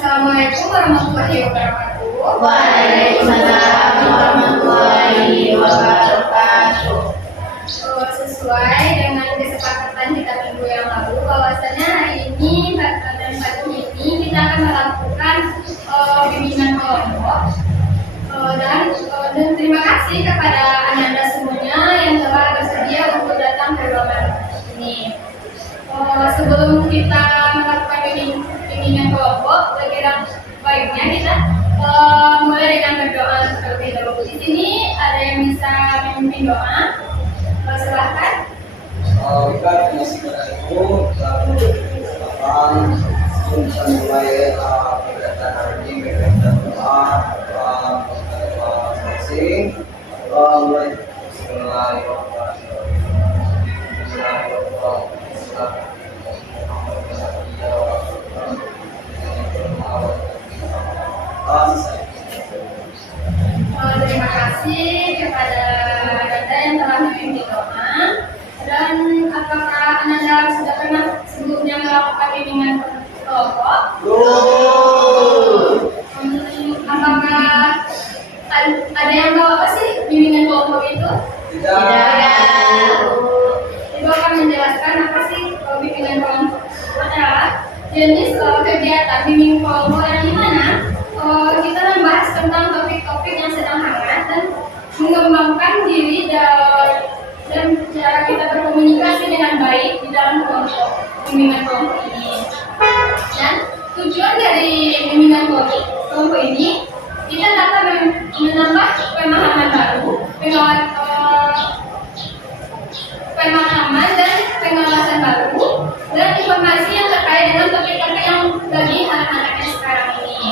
Assalamualaikum warahmatullahi wabarakatuh. Waalaikumsalam warahmatullahi wabarakatuh. Sesuai dengan kesepakatan kita minggu yang lalu, bahwasanya hari ini dan pagi ini kita akan melakukan bimbingan kelompok. Dan terima kasih kepada anda semuanya yang telah bersedia untuk datang ke ruangan ini. Sebelum kita melakukan bimbingan kelompok, kira baiknya kita mulai dengan berdoa terlebih dahulu. Di sini ada yang bisa memimpin doa. Silahkan. Kita masih bertemu dalam kita mulai kegiatan hari ini dengan doa masing mulai Terima kasih kepada Anda yang telah memimpin doa. Dan apakah Anda sudah pernah sebelumnya melakukan bimbingan kelompok? Apakah ada yang tahu apa sih bimbingan kelompok itu? tidak. Ibu akan menjelaskan apa sih bimbingan kelompok itu adalah jenis kegiatan bimbingan kelompok yang dimana kita membahas tentang topik-topik yang sedang hangat dan mengembangkan diri dan cara kita berkomunikasi dengan baik di dalam kelompok bimbingan kelompok ini. Dan tujuan dari bimbingan kelompok ini kita dapat menambah pemahaman baru, pemahaman dan pengawasan baru dan informasi yang terkait dengan topik-topik yang lagi hangat-hangatnya sekarang ini.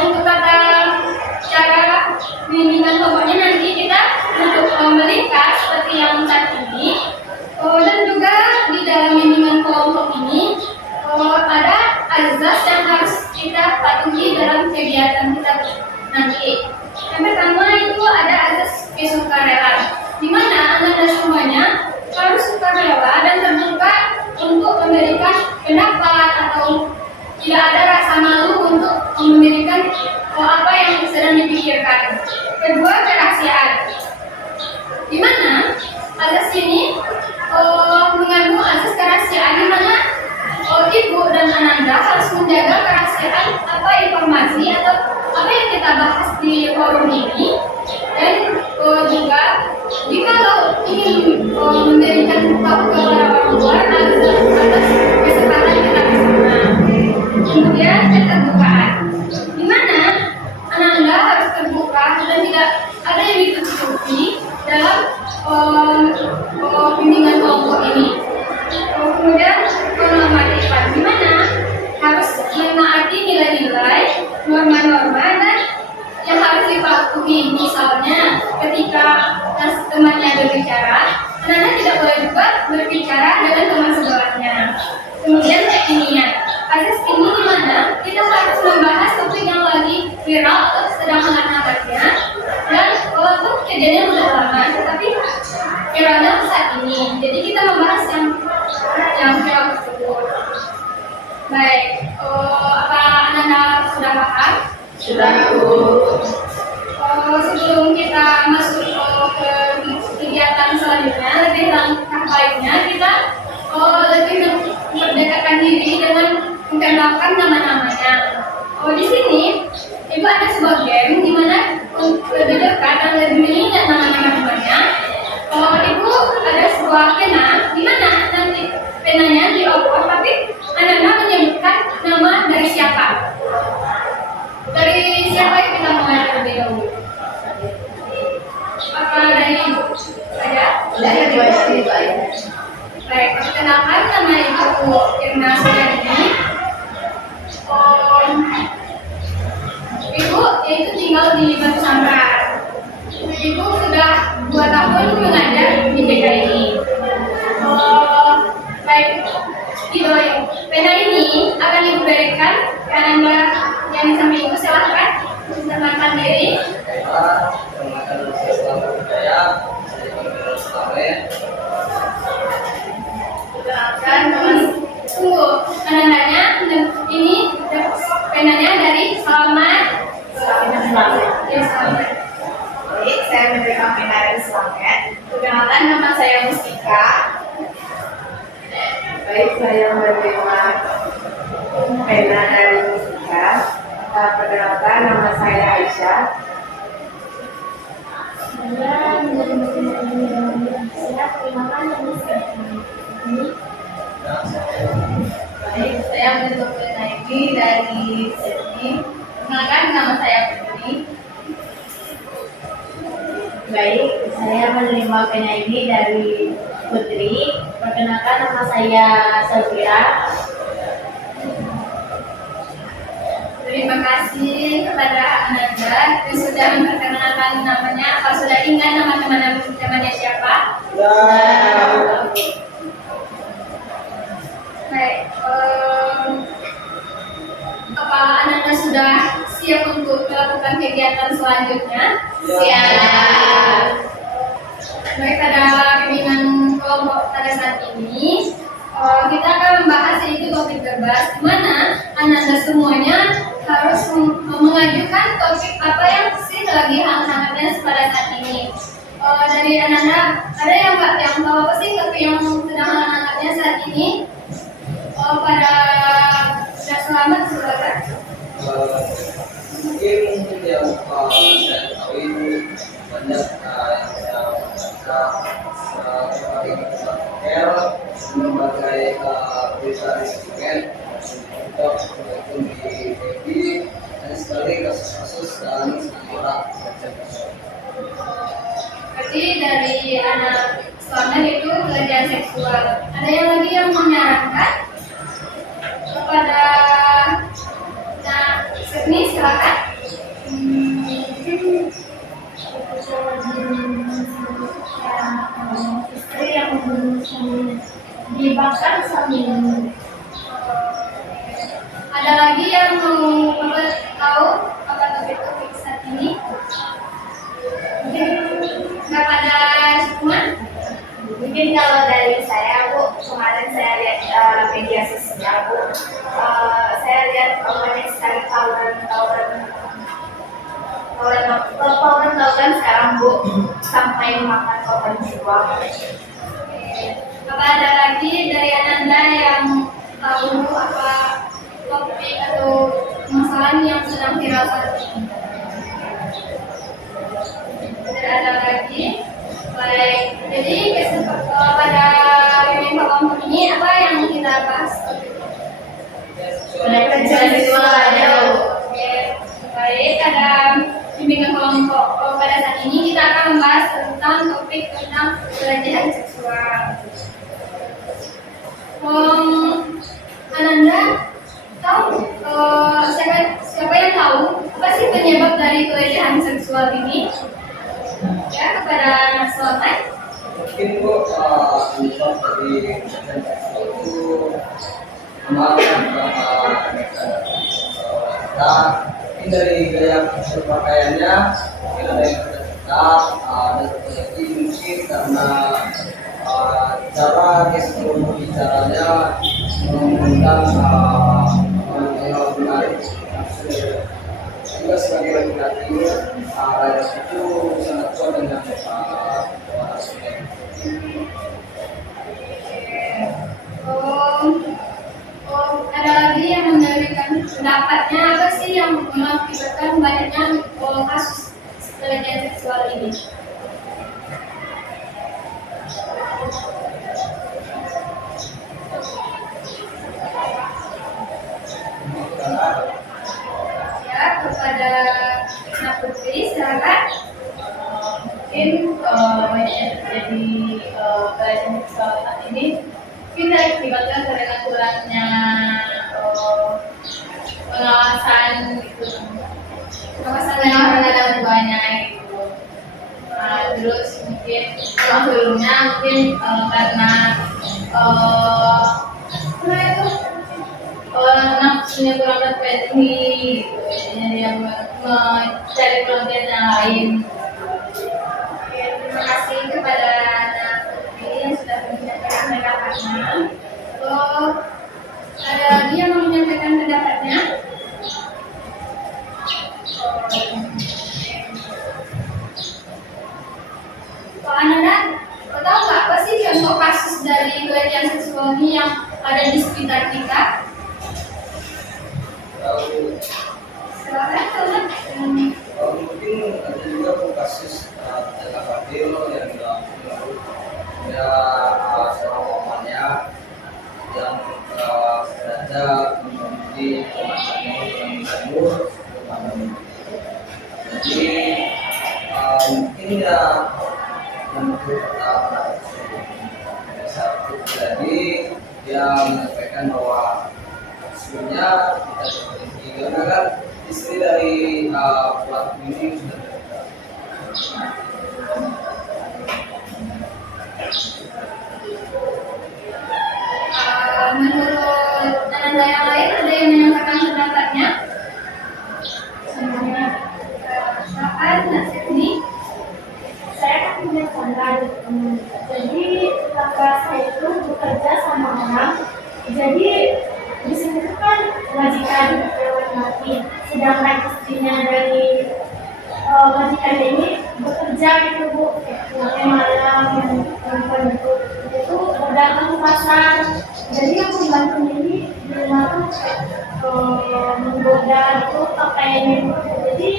Untuk cara bimbingan kelompoknya nanti kita untuk melingkas seperti yang saat ini. Dan juga di dalam bimbingan kelompok ini ada azas yang harus kita patuhi dalam kegiatan kita nanti. Yang pertama itu ada azas kesukarelaan, di mana anda semuanya harus sukarela dan terbuka untuk memberikan pendapat atau tidak ada rasa malu untuk memberikan apa yang sedang dipikirkan. Kedua, kerahasiaan, di mana azas ini mengandung azas kerahasiaan, di mana ibu dan Ananda harus menjaga kerahasiaan apa informasi atau apa yang kita bahas di forum ini. Dan juga jika ingin memberikan tahu kepada orang luar atas kesempatan kita bersama. Kemudian keterbukaan, di mana Ananda harus terbuka dan tidak ada yang ditutupi dalam bimbingan kelompok ini. Kemudian normatifan, di mana harus menaati nilai-nilai, norma-norma dan yang harus dipatuhi. Misalnya ketika temannya berbicara, Ananda tidak boleh juga berbicara dengan teman sebelahnya. Kemudian kekinian, azas ini di mana kita harus membahas topik yang lagi viral atau sedang hangat-hangatnya, dan walaupun kejadian sudah lama tetapi viralnya saat ini, jadi kita membahas yang viral tersebut. Baik, apa Ananda sudah paham? Sudah, Bu. Sebelum kita masuk ke kegiatan selanjutnya, lebih langkah baiknya kita lebih mendekatkan diri dengan mengenalkan nama-namanya. Di sini Ibu ada sebuah game di mana lebih dekat dan lebih mengingat nama-nama temannya. Ibu ada sebuah pena di mana nanti penanya diopor, tapi Ananda menyebutkan nama dari siapa. Dari siapa yang kita mulai terlebih dahulu? Apa dari Ibu saja? Dari Bu Esti, Bu Aida. Baik, perkenalkan nama Ibu Irna Suryani. Ibu yaitu tinggal di Batu Sanggar. Ibu sudah 2 tahun mengajar di TK ini. Baik, pena ini akan Ibu berikan ke Ananda yang di samping Ibu. Silahkan perkenalkan diri. Perkenalkan saya Selamat Budaya, saya dipanggil Selamat. Perkenalkan teman. Tunggu, Anandanya dan ini penanya dari Selamat. Ya, Selamat. Baik, saya menerima pena dari Selamat. Perkenalkan, nama saya Mustika. Baik, saya menerima pena dari Mustika. Perkenalkan, nama saya Aisyah. Saya menerima pena dari saya. Perkenalkan, nama saya ini. Baik, saya menerima pena ini dari Seti. Perkenalkan, nama saya Putri. Baik, saya menerima pena ini dari Putri. Perkenalkan, nama saya Sofia. Terima kasih kepada Ananda yang sudah memperkenalkan namanya. Apa sudah ingat nama teman-temannya siapa? Baik, apa Ananda sudah siap untuk melakukan kegiatan selanjutnya? Siap. Baik, pada bimbingan kelompok pada saat ini kita akan membahas yaitu topik bebas, di mana Ananda semuanya harus mengajukan topik apa yang sih lagi hangat-hangatnya pada saat ini. Dari Ananda, ada yang nggak yang tahu apa sih topik yang sedang hangat-hangatnya saat ini? Pada sudah selamat saudara. Mungkin yang saya tahu itu banyak yang saya baca sebagai R sebagai berita instrumen untuk di baby dan sekali kasus-kasus dan orang Berarti dari anak selamat itu pelecehan seksual. Ada yang lagi yang menyarankan kepada Sydney, silakan. Istri yang membunuh suaminya dibakar suaminya. Ada lagi yang mau tahu apa topik-topik saat ini? Mungkin nggak pada semua. Mungkin kalau dari saya, Bu, kemarin saya lihat media sosial, Bu. Saya lihat banyak sekali tawuran sekarang, Bu, sampai memakan korban jiwa. Apa ada lagi dari Ananda yang tahu apa topik atau masalah yang sedang viral saat ini? Tidak ada lagi. Baik, jadi pada bimbingan kelompok ini apa yang kita bahas? Pelecehan seksual aja, Bu. Oke, baik, ada bimbingan kelompok pada saat ini kita akan membahas tentang topik tentang pelecehan seksual. Ananda tahu siapa yang tahu apa sih penyebab dari pelecehan seksual ini? Ya, kepada anak selamat. mungkin Bu penyebab dari pelecehan seksual itu kemarin kita ini dari gaya berpakaiannya mungkin ada yang tidak tetap dan satu lagi mungkin karena cara gestur bicaranya mengundang yang menarik juga sebagai laki-laki itu sangat kuat dengan Ada lagi yang memberikan pendapatnya apa sih yang mengakibatkan banyaknya kasus pelecehan seksual ini? Ya, kepada Nak Putri, silakan. Mungkin banyak jadi pelecehan seksual saat ini mungkin diakibatkan karena kurangnya pengawasan gitu, Pengawasan pengawasan tuanya gitu. Terus mungkin kalau sebelumnya mungkin karena apa itu nafsunya kurang terpenuhi gitu, jadinya dia mencari pelampiasan yang lain. Oke, terima kasih kepada Nak Putri yang sudah menyampaikan pendapatnya. Ada lagi yang mau menyampaikan pendapatnya? Pak Ananda, kau tahu nggak apa sih contoh kasus dari pelecehan seksual ini yang ada di sekitar kita? Lalu Silakan, teman. mungkin ada juga kasus Jaka Fadil yang dia seorang mamanya yang berada di Kecamatan Timur. Jadi mungkin ya menurut satu jadi dia menyampaikan bahwa sebenarnya tidak seperti karena kan istri dari pelaku ini sudah Menurut Ananda yang lain ada yang menyampaikan pendapatnya? Semuanya silakan, Nasib ini. Saya kan punya saudara. Jadi kakak saya itu bekerja sama orang. Jadi di sini tuh kan majikan laki-laki, sedangkan istrinya dari majikan ini bekerja gitu bu, sampai malam yang perempuan itu berdagang ke pasar. Jadi yang membantu ini di rumah tuh menggoda itu pakaiannya itu. Jadi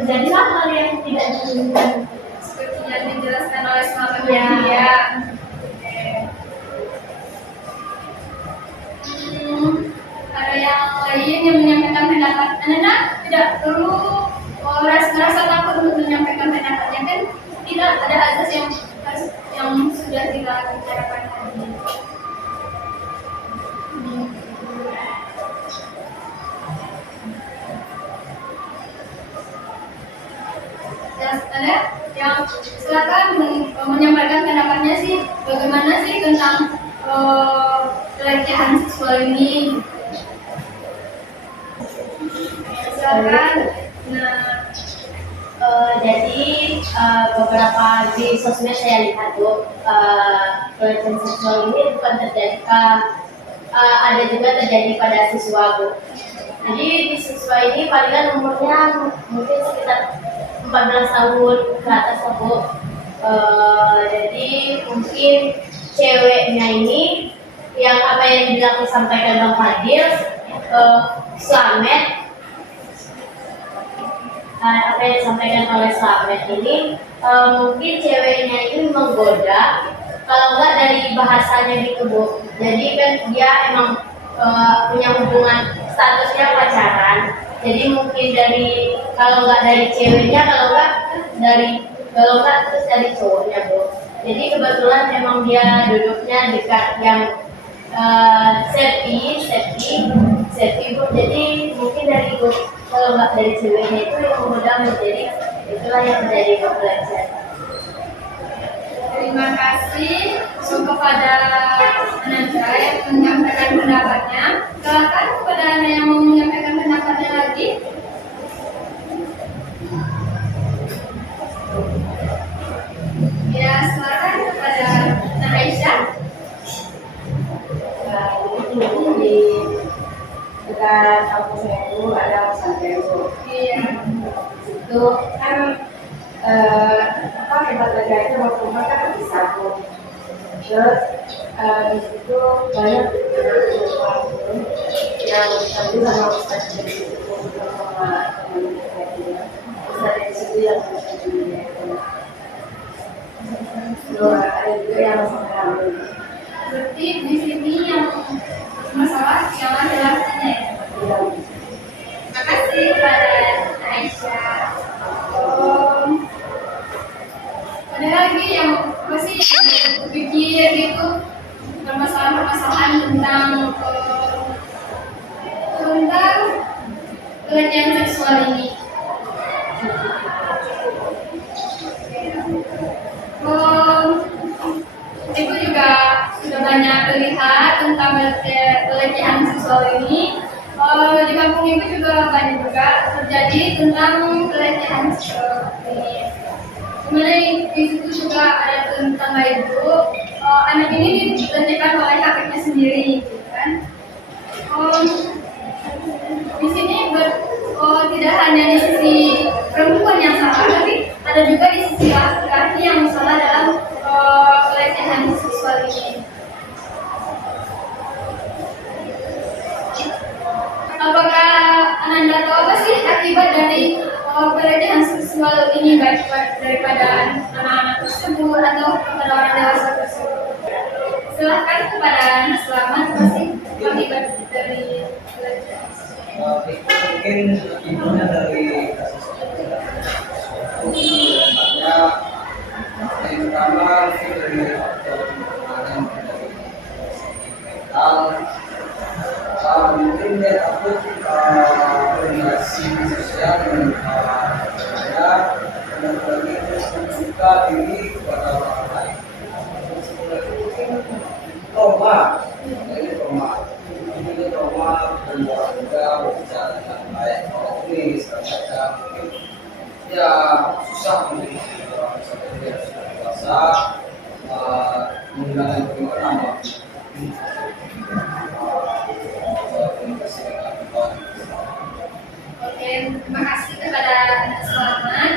terjadilah hal yang tidak diinginkan. Seperti yang dijelaskan oleh suami Ya. dia. Ada yang lain yang menyampaikan pendapat. Ananda tidak perlu merasa takut untuk menyampaikan pendapatnya, kan tidak ada azas yang sudah kita bicarakan tadi. Ada yang silakan menyampaikan pendapatnya sih, bagaimana sih tentang pelecehan seksual ini. Silakan. Nah, Jadi beberapa di sosmed saya lihat tuh pelecehan seksual ini bukan terjadi ada juga terjadi pada siswa bu. Jadi di siswa ini palingan umurnya mungkin sekitar 14 tahun ke atas bu. Jadi mungkin ceweknya ini yang apa yang disampaikan Bang Fadil, Slamet, apa yang disampaikan oleh Slamet ini mungkin ceweknya ini menggoda, kalau enggak dari bahasanya gitu bu. Jadi kan dia emang punya hubungan statusnya pacaran. Jadi mungkin dari kalau enggak dari ceweknya, kalau enggak terus dari cowoknya bu. Jadi kebetulan emang dia duduknya dekat yang safety bu. Jadi mungkin dari bu, kalau enggak dari ceweknya itu yang mudah menjadi itulah yang menjadi pelecehan. terima kasih kepada Ananda yang menyampaikan pendapatnya. Silakan kepada Anda yang mau menyampaikan pendapatnya lagi. Ya, silakan kepada Aisyah. Di dekat kampus saya itu ada pesantren bu. Iya. Itu kan tempat belajar itu waktu mereka terpisah bu. Terus di situ banyak yang tadi sama ustaz dari situ sama teman saya, ustaz dari situ yang ada juga yang sama. Berarti di sini yang masalah yang laki-lakinya ya. Terima kasih kepada Aisyah. Ada lagi yang masih berpikir gitu permasalahan tentang pelecehan seksual ini. Ibu juga sudah banyak melihat tentang pelecehan seksual ini. Di kampung ibu juga banyak juga terjadi tentang pelecehan seksual ini. Kemudian di situ juga ada tentang ibu, anak ini dilecehkan oleh kakeknya sendiri, gitu kan. hanya di sisi perempuan yang salah, tapi ada juga di sisi laki-laki yang salah dalam pelecehan seksual ini. Apakah Ananda tahu apa sih akibat dari pelecehan seksual ini, baik daripada anak-anak tersebut atau kepada orang dewasa tersebut? Silahkan kepada Anak Selamat, apa sih akibat dari pelecehan? Mungkin ibunya dari kasus ini tempatnya yang pertama mungkin dari faktor perkembangan dari mental, mungkin dia takut relasi sosial dengan ada dan lagi suka diri kepada orang lain. Mungkin trauma, ini trauma dan juga berbicara dengan baik kalau ini segala mungkin ya susah untuk orang seperti yang sudah dewasa menggunakan perkembangan Oke, terima kasih kepada Anak Selamat.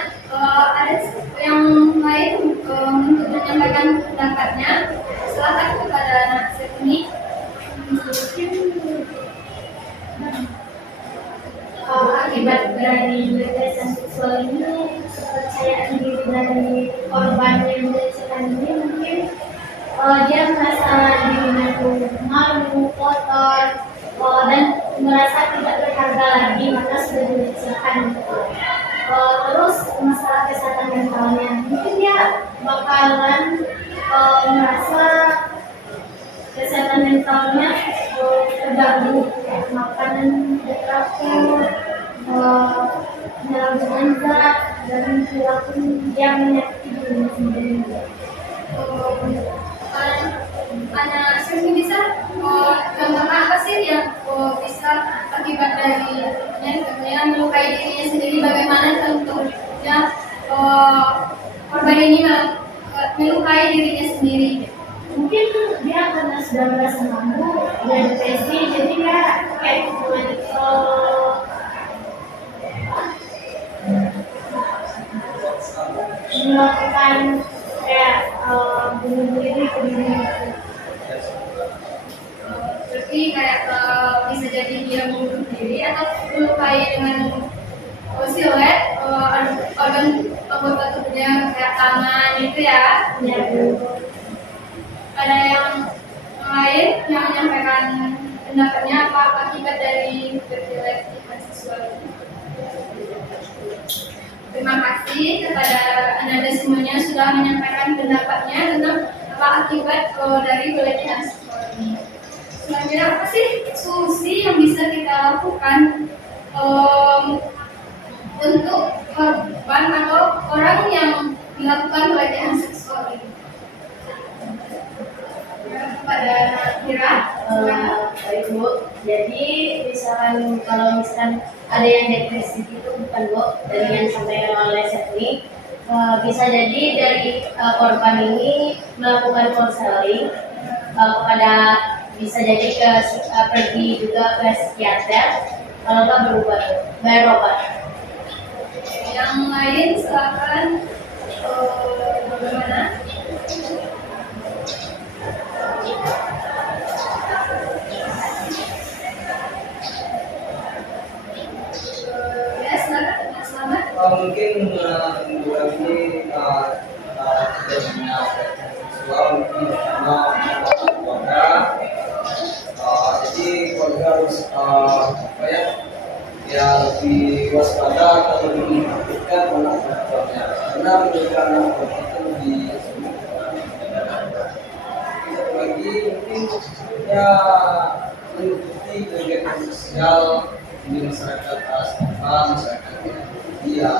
Ada yang lain untuk menyampaikan pendapatnya, silakan kepada Anak Setni. Akibat dari pelecehan seksual ini, kepercayaan diri dari korban yang dilecehkan ini mungkin dia merasa dirinya itu malu, kotor, dan merasa tidak berharga lagi maka sudah dilecehkan. Terus masalah kesehatan mentalnya, mungkin dia bakalan merasa kesehatan mentalnya terganggu, makanan teratur, menyalahgunakan zat, dan perilaku yang menyakiti dirinya sendiri. Anak Siswi bisa contoh apa sih yang bisa akibat dari yang melukai dirinya sendiri, bagaimana contohnya korban ini melukai dirinya sendiri? Mungkin dia karena sudah merasa mampu dan depresi, jadi dia kayak melakukan kayak bunuh diri ke diri. Berarti kayak bisa jadi dia bunuh diri atau melukai dengan siluet organ anggota tubuhnya kayak tangan itu ya. Ya, Ada yang lain yang menyampaikan pendapatnya apa akibat dari pelecehan seksual ini? Terima kasih kepada Anda semuanya sudah menyampaikan pendapatnya tentang apa akibat dari pelecehan seksual ini. Selanjutnya apa sih solusi yang bisa kita lakukan untuk korban atau orang yang melakukan pelecehan seksual ini? Kepada Kira, baik Bu. Jadi kalau misalkan ada yang depresi itu bukan Bu, dari yang disampaikan oleh Setni, bisa jadi dari korban ini melakukan konseling kepada, bisa jadi pergi juga ke psikiater, kalau nggak berobat. yang lain silakan. Bagaimana? Ya, silakan. Selamat. Mungkin kedua ini tidak punya seksual mungkin pertama keluarga. Jadi keluarga harus apa ya lebih waspada atau lebih memperhatikan anak perempuannya, karena menjaga anak perempuan itu lebih satu lagi mungkin ya mengikuti kegiatan sosial di masyarakat setempat, masyarakat dia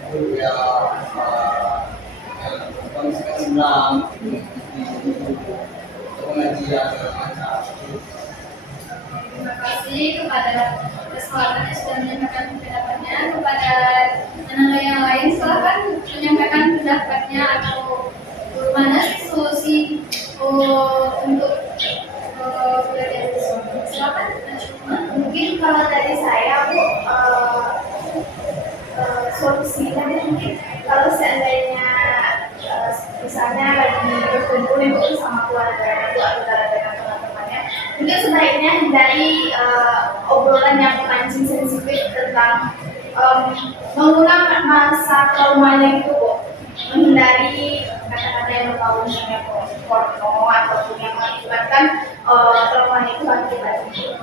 itu ya konsep senang mengikuti pengajian segala macam. Terima kasih kepada Keselatan yang sudah menyampaikan pendapatnya. Kepada anak yang lain, silakan menyampaikan pendapatnya atau bagaimana sih solusi untuk pelecehan seksual. Silakan, Najma. Mungkin kalau dari saya Bu, solusinya mungkin kalau seandainya misalnya lagi berkumpul ibu sama keluarga itu atau dengan teman-temannya, mungkin sebaiknya hindari obrolan yang memancing sensitif tentang mengulang masa traumanya gitu Bu. Menghindari kata-kata yang berbau misalnya porno ataupun yang mengakibatkan traumanya itu bangkit lagi.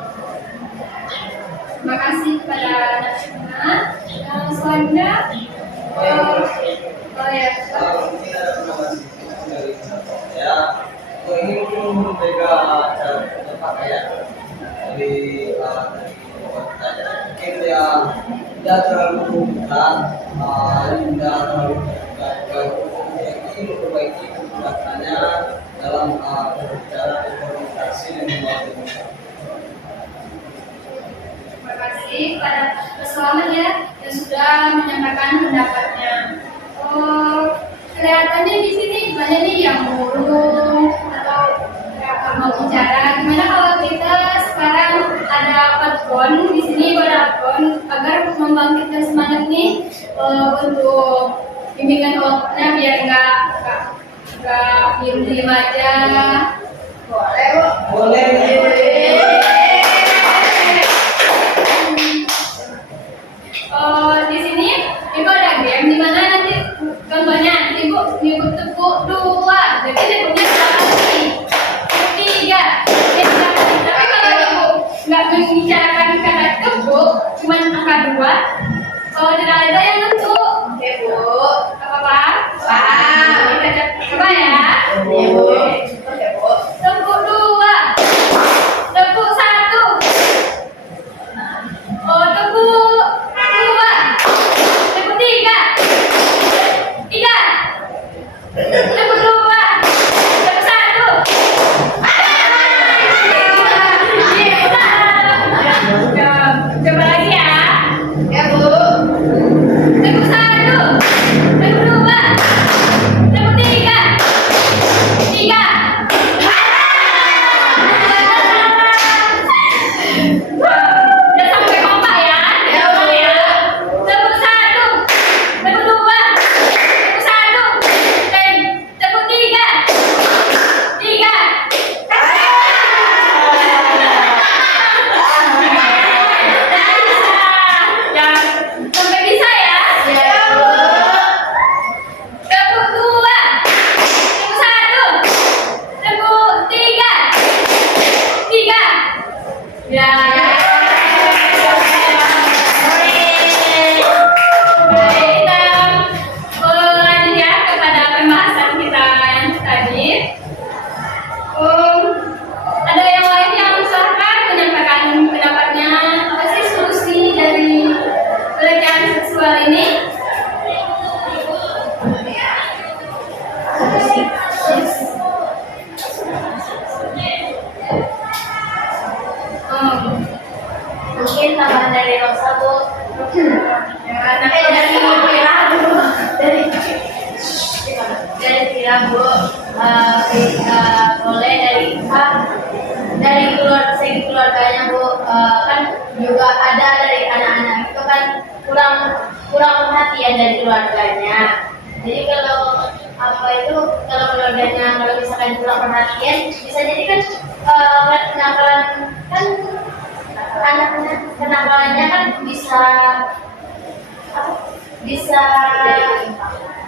Terima kasih kepada Nasional. Selanjutnya, oh ya, Mungkin ada penambahan sedikit dari saya. Ini mungkin menjaga pakaian dari mungkin ya tidak terlalu ketat, tidak terlalu ketat. Ini memperbaiki kekuatannya dalam berbicara dan komunikasi dengan keluarga. terima kasih kepada Mas Muhammad ya yang sudah menyampaikan pendapatnya. Kelihatannya di sini banyak nih yang murung atau nggak mau bicara. Gimana kalau kita sekarang ada platform di sini platform agar membangkitkan semangat nih untuk bimbingan kelompoknya biar nggak diem aja. Boleh Bu. Boleh. Di sini ibu ada game di mana nanti contohnya ibu tepuk 2, jadi tepuknya 3, tapi kalau ibu nggak membicarakan kata tepuk, cuma angka 2, kalau tidak ada yang nentuk. Oke Bu, apa? Kita coba ya. Iya Bu. Oke Bu. Tepuk 2, tepuk 1. Tepuk 2, tepuk 3, tepuk 2, tepuk 1. Coba lagi ya. Ya Bu. Tepuk 1, tepuk 2, tepuk 3. Udah sampai kompak ya? Ya ya. Tepuk 1, tepuk 2, tepuk 1, tepuk 3. Ya, sampai bisa ya? Ya Bu. Tepuk 2, tepuk 1, tepuk 3. Ya. Baik, kita lanjut ya kepada pembahasan kita yang tadi. Ada yang lain yang silahkan menyampaikan pendapatnya. Apa sih solusi dari pelecehan seksual ini? Mungkin tambahan dari Rosa Bu. Dari Dari Tira Bu, boleh dari segi keluarganya Bu, kan juga ada dari anak-anak itu kan kurang perhatian dari keluarganya. Jadi kalau kalau keluarganya kalau misalkan kurang perhatian, bisa jadi kan kenakalan kan anaknya kenakalannya kan bisa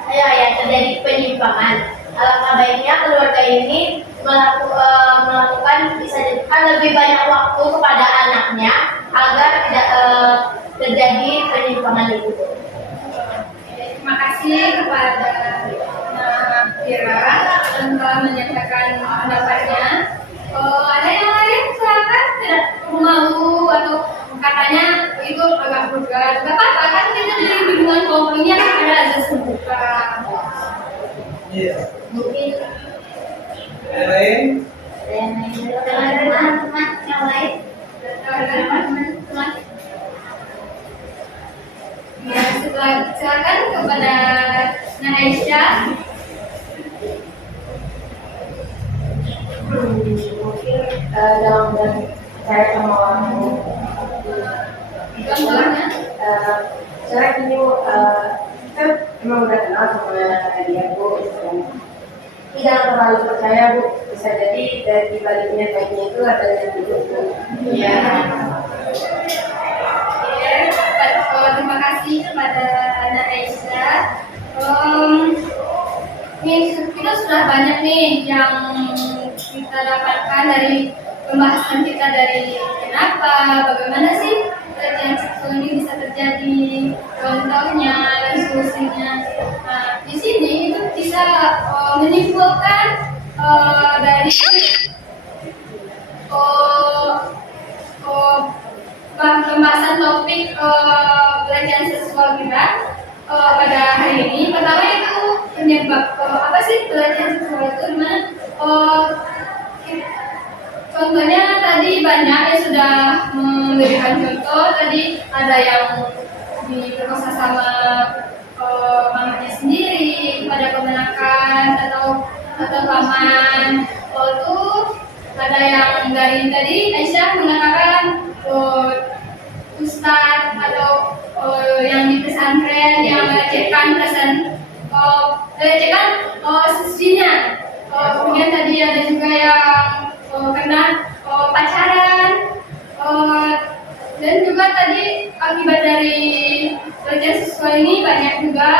terjadi penyimpangan. Alangkah baiknya keluarga ini melakukan bisa kan lebih banyak waktu kepada anaknya agar tidak terjadi penyimpangan itu. Terima kasih kepada Kira yang telah menyatakan pendapatnya. Ada yang lain silakan, tidak mau atau katanya itu agak vulgar. Gak apa-apa kan kita di bimbingan kelompok ini kan ada azas terbuka. Iya. Mungkin Yang lain? teman-teman yang lain. Ya, silakan kepada Aisyah. Mungkin dalam saya sama orang Contohnya? Saya ini kita memang udah kenal sama dia Bu, tidak terlalu percaya Bu, bisa jadi dari baliknya baiknya itu ada yang buruk Bu. Iya. Terima kasih kepada Anak Aisyah. Kita sudah banyak nih yang kita dapatkan dari pembahasan kita dari kenapa, bagaimana sih pelecehan seksual ini bisa terjadi, contohnya dan solusinya. Nah, di sini itu bisa menyimpulkan dari pembahasan topik pelecehan seksual kita pada hari ini. Pertama itu penyebab apa sih pelecehan seksual itu, dimana contohnya tadi banyak yang sudah memberikan contoh. Tadi ada yang diperkosa sama mamanya sendiri pada kemenakan atau paman. Lalu ada yang dari tadi Aisyah mengatakan ustadz atau yang di pesantren yang melecehkan sisinya. Kemudian tadi ada juga yang kena pacaran, dan juga tadi akibat dari pelecehan seksual ini banyak juga.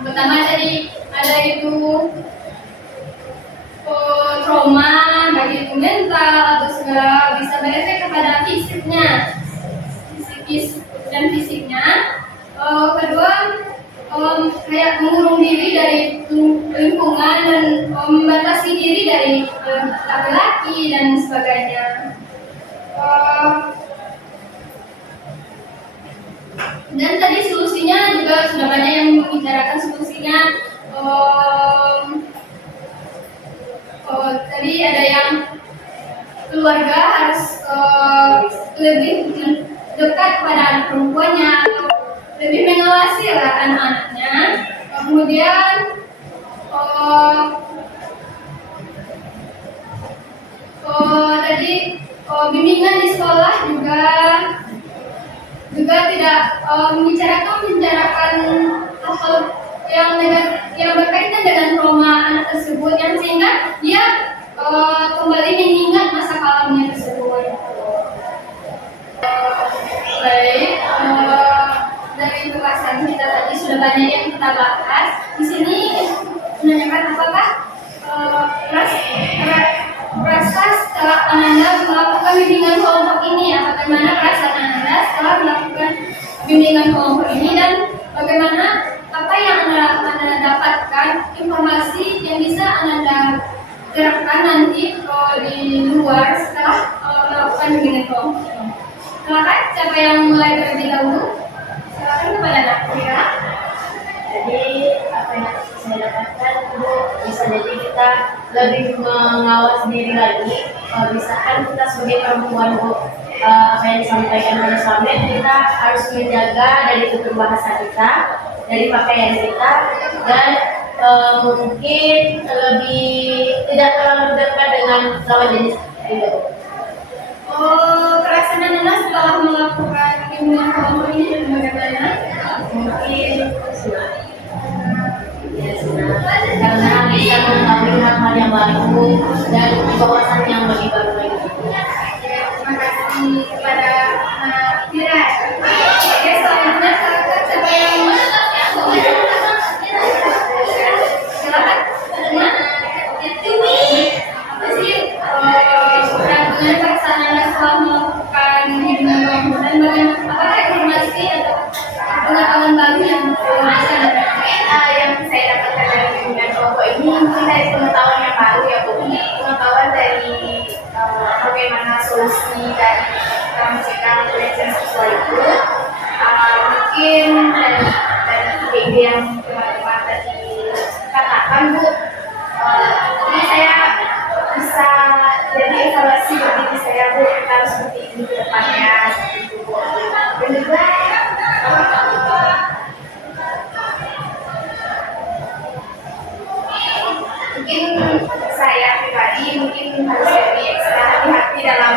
Pertama tadi ada itu trauma, baik itu mental atau segala, bisa berefek kepada fisiknya, psikis dan fisiknya. Kedua, kayak mengurung diri dari lingkungan dan membatasi diri dari laki-laki dan sebagainya. Dan tadi solusinya juga sudah banyak yang membicarakan solusinya. Tadi ada yang keluarga harus lebih dekat pada anak perempuannya, lebih mengawasi lah anak-anaknya. Kemudian tadi bimbingan di sekolah juga tidak membicarakan hal yang negatif yang berkaitan dengan trauma anak tersebut, yang sehingga dia kembali mengingat masa kelamnya tersebut. Baik, dari pembahasan kita tadi sudah banyak yang kita bahas. Di sini menanyakan apakah rasa setelah Ananda melakukan bimbingan kelompok ini, bagaimana perasaan Ananda setelah melakukan bimbingan kelompok ini, dan bagaimana apa yang Anda dapatkan, informasi yang bisa Anda terapkan nanti di luar setelah melakukan bimbingan kelompok ini. Silakan, siapa yang mulai terlebih dahulu? Silakan kepada Nakira. Jadi apa yang saya dapatkan itu bisa jadi kita lebih mengawas diri lagi. Misalkan kita sebagai perempuan Bu, apa yang disampaikan oleh suami, kita harus menjaga dari tutur bahasa kita, dari pakaian kita, dan mungkin lebih tidak terlalu dekat dengan lawan jenis itu. Perasaan Anda setelah melakukan bimbingan kelompok ini bagaimana? Mungkin senang, karena bisa mengetahui hal-hal yang baru dan wawasan yang lebih baru lagi. Terima kasih kepada Tira. Oke, selanjutnya siapa yang silakan. Apa sih perasaan Anda setelah melakukan bimbingan kelompok, dan bagaimana, apakah informasi atau pengetahuan baru yang bisa Anda dapatkan? Yang saya dapatkan dari bimbingan kelompok ini mungkin dari pengetahuan yang baru ya Bu, pengetahuan dari bagaimana solusi dari mencegah pelecehan seksual itu, mungkin dari ide yang teman-teman tadi katakan Bu. Jadi saya bisa jadi evaluasi bagi diri saya Bu, kita harus seperti ini ke depannya, seperti itu Bu. Dan juga mungkin saya pribadi mungkin harus lebih ekstra hati-hati dalam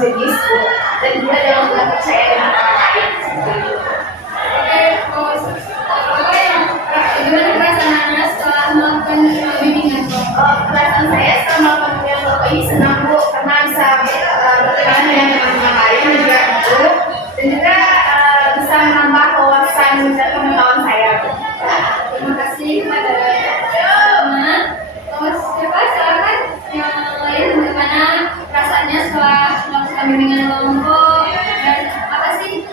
jenis Bu, dan juga jangan mudah percaya dengan orang lain. Seperti itu. Oke, gimana perasaan Anda setelah melakukan bimbingan kelompok? Perasaan saya setelah melakukan bimbingan kelompok ini senang Bu, karena bisa berkenalan dengan teman-teman lain dan juga ibu, dan juga bisa menambah wawasan dan pengetahuan saya. Terima kasih kepada teman. Siapa silakan yang lain bagaimana perasaannya setelah melakukan bimbingan kelompok dan apa sih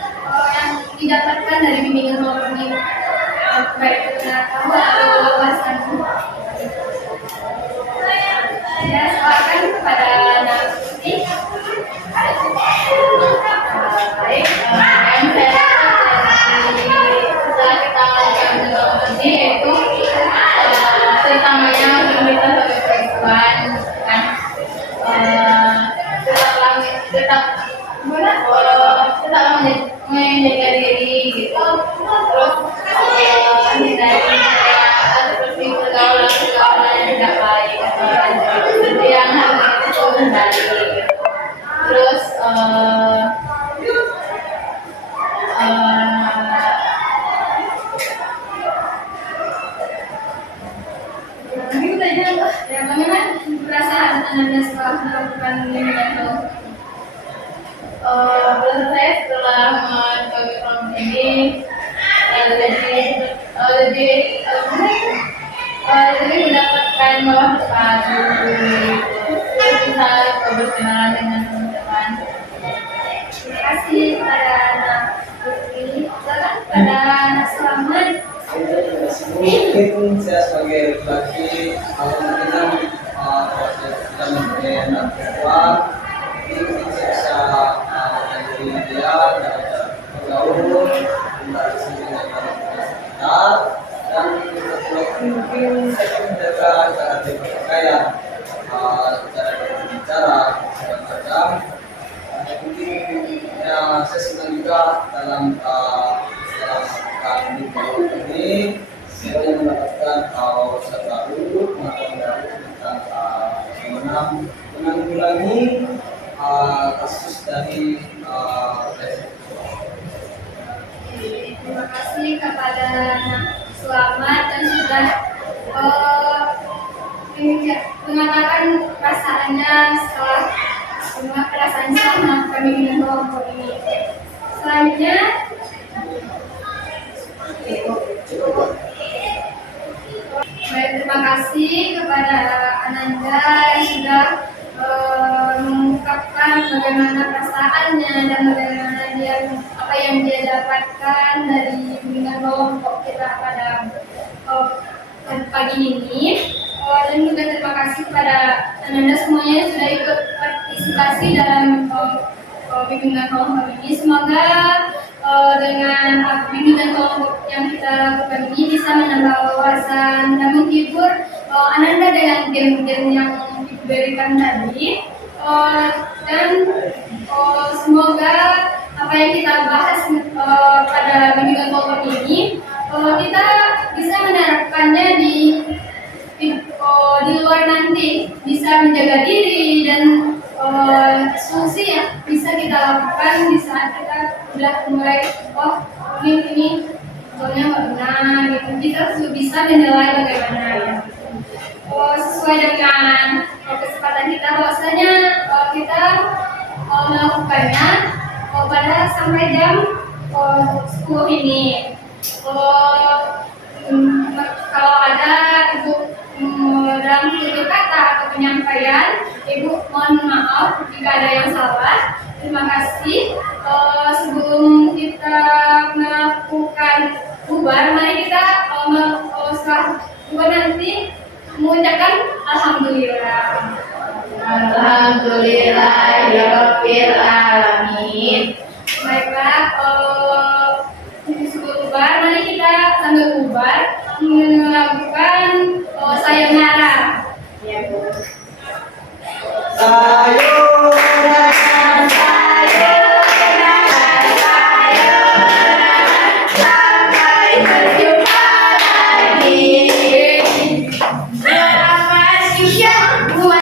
yang didapatkan dari bimbingan kelompok ini, baik itu pengetahuan atau wawasan. Ya, silakan kepada Nafi. Baik, yang saya dapat dari setelah kita melakukan kelompok ini yaitu terutamanya untuk kita sebagai perempuan kan tetap menjaga diri gitu, terus hindari seperti pergaulan yang tidak baik atau yang harus kita hindari gitu. Terus Ya, bagaimana perasaan Anda setelah melakukan bimbingan kelompok? Perasaan saya setelah melakukan kelompok ini lebih mendapatkan wawasan terus bisa berkenalan dengan teman-teman. Terima kasih kepada anak Putri, silakan kepada anak Selamat. Mungkin saya sebagai laki kalau kemungkinan kita mempunyai anak perempuan ini mungkin saya bisa menjadi dia bergaul dengan sekitar dan mungkin saya akan menjaga cara dia berpakaian, cara dia berbicara kadang-kadang mungkin ya saya senang juga dalam kami ini saya mendapatkan wawasan baru, pengetahuan baru tentang bagaimana menanggulangi kasus dari Terima kasih kepada anak Selamat dan sudah mengatakan perasaannya setelah melakukan bimbingan kelompok ini. Selanjutnya, baik, terima kasih kepada Ananda yang sudah mengungkapkan bagaimana perasaannya dan bagaimana apa yang dia dapatkan dari bimbingan kelompok kita pada pagi ini. Dan juga terima kasih kepada Ananda semuanya yang sudah ikut partisipasi dalam bimbingan kelompok ini. Semoga dengan bimbingan kelompok yang kita lakukan ini bisa menambah wawasan dan menghibur Ananda dengan game-game yang diberikan tadi. Dan semoga apa yang kita bahas pada bimbingan kelompok ini kita bisa menerapkannya di luar nanti, bisa menjaga diri dan solusi ya bisa kita lakukan di saat kita sudah mulai ini soalnya nggak benar gitu, kita sudah bisa menilai bagaimana ya sesuai dengan kesempatan kita bahwasanya kita melakukannya pada sampai jam 10 ini. Kalau ada ibu dalam tutur kata atau penyampaian, ibu mohon maaf jika ada yang salah. Terima kasih. Sebelum kita melakukan bubar, mari kita setelah bubar nanti mengucapkan alhamdulillah. Alhamdulillahirabbil alamin. Baiklah, sebelum bubar, mari kita sambil bubar melakukan sayonara. saya